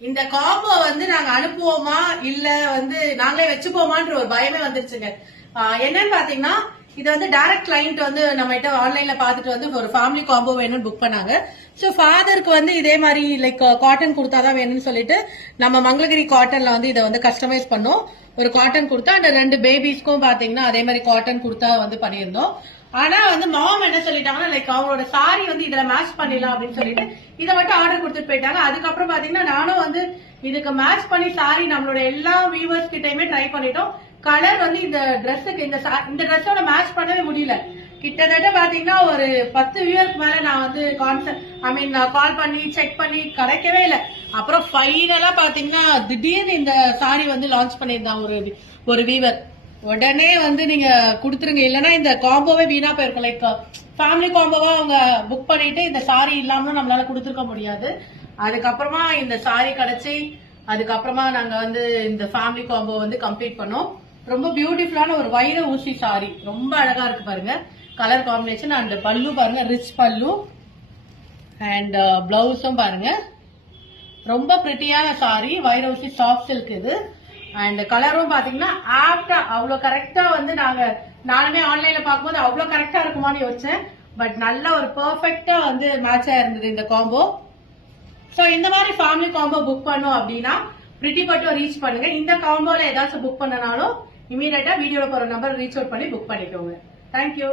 இந்த காம்போ வந்து நாங்க அனுப்புவோமா இல்ல வந்து நாங்களே வச்சுப்போமான்ற ஒரு பயமே வந்துருச்சுங்க. என்னன்னு பாத்தீங்கன்னா இது வந்து டைரக்ட் கிளைண்ட் வந்து நம்ம கிட்ட ஆன்லைன்ல பாத்துட்டு வந்து ஒரு ஃபேமிலி காம்போ வேணும்னு புக் பண்ணாங்க. சோ ஃபாதருக்கு வந்து இதே மாதிரி லைக் காட்டன் குர்த்தாதான் வேணும்னு சொல்லிட்டு நம்ம மங்களகிரி காட்டன்ல வந்து இதை வந்து கஸ்டமைஸ் பண்ணோம். ஒரு காட்டன் குர்த்தா அந்த 2 பேபிஸ்க்கும் பாத்தீங்கன்னா அதே மாதிரி காட்டன் குர்த்தா வந்து பண்ணியிருந்தோம். ஆனா வந்து மாம் என்ன சொல்லிட்டாங்கன்னா லைக் அவங்களோட சாரி வந்து இதுல மேட்ச் பண்ணிடலாம் அப்படின்னு சொல்லிட்டு இதை மட்டும் ஆர்டர் கொடுத்துட்டு போயிட்டாங்க. அதுக்கப்புறம் பாத்தீங்கன்னா நானும் வந்து இதுக்கு மேட்ச் பண்ணி சாரி நம்மளோட எல்லா வியூவர்ஸ் கிட்டயுமே ட்ரை பண்ணிட்டோம். கலர் வந்து இந்த ட்ரெஸ்ஸுக்கு இந்த ட்ரெஸ்ஸோட மேட்ச் பண்ணவே முடியல. கிட்டத்தட்ட பாத்தீங்கன்னா ஒரு 10 வியூவர்ஸ்க்கு மேல நான் வந்து கால் பண்ணி செக் பண்ணி கிடைக்கவே இல்லை. அப்புறம் ஃபைனலா பாத்தீங்கன்னா திடீர்னு இந்த சாரி வந்து லான்ச் பண்ணியிருந்தாங்க ஒரு வீவர். உடனே வந்து நீங்க குடுத்துருங்க, இல்லன்னா இந்த காம்போவே வீணா போயிருக்கும். லைக் ஃபேமிலி காம்போவா அவங்க புக் பண்ணிட்டு இந்த சாரி இல்லாம நம்மளால கொடுத்துருக்க முடியாது. அதுக்கப்புறமா இந்த சாரி கிடைச்சி அதுக்கப்புறமா நாங்க வந்து இந்த ஃபேமிலி காம்போ வந்து கம்ப்ளீட் பண்ணோம். ரொம்ப பியூட்டிஃபுல்லான ஒரு வைர ஊசி சாரி, ரொம்ப அழகா இருக்கு பாருங்க கலர் காம்பினேஷன். அண்ட் பல்லு பாருங்க, ரிச் பல்லு. அண்ட் பிளவுஸும் பாருங்க, ரொம்ப பிரிட்டியான சாரி, வைர ஊசி சாஃப்ட் சில்க் இது. அண்ட் கலரும் பாத்தீங்கன்னா ஆப்டா அவ்வளவு கரெக்டா வந்து நானுமே ஆன்லைன்ல பார்க்கும்போது அவ்வளவு கரெக்டா இருக்குமான்னு யோசிச்சேன். பட் நல்ல ஒரு பெர்ஃபெக்டா வந்து மேட்சா இருந்தது இந்த காம்போ. சோ இந்த மாதிரி ஃபேமிலி காம்போ புக் பண்ணும் அப்படின்னா பிரிட்டி பட்டு ரீச் பண்ணுங்க. இந்த காம்போல ஏதாச்சும் புக் பண்ணனாலும் இமீடியட்டா வீடியோல போற நம்பர் ரீச் அவுட் பண்ணி புக் பண்ணிக்கோங்க. தேங்க்யூ.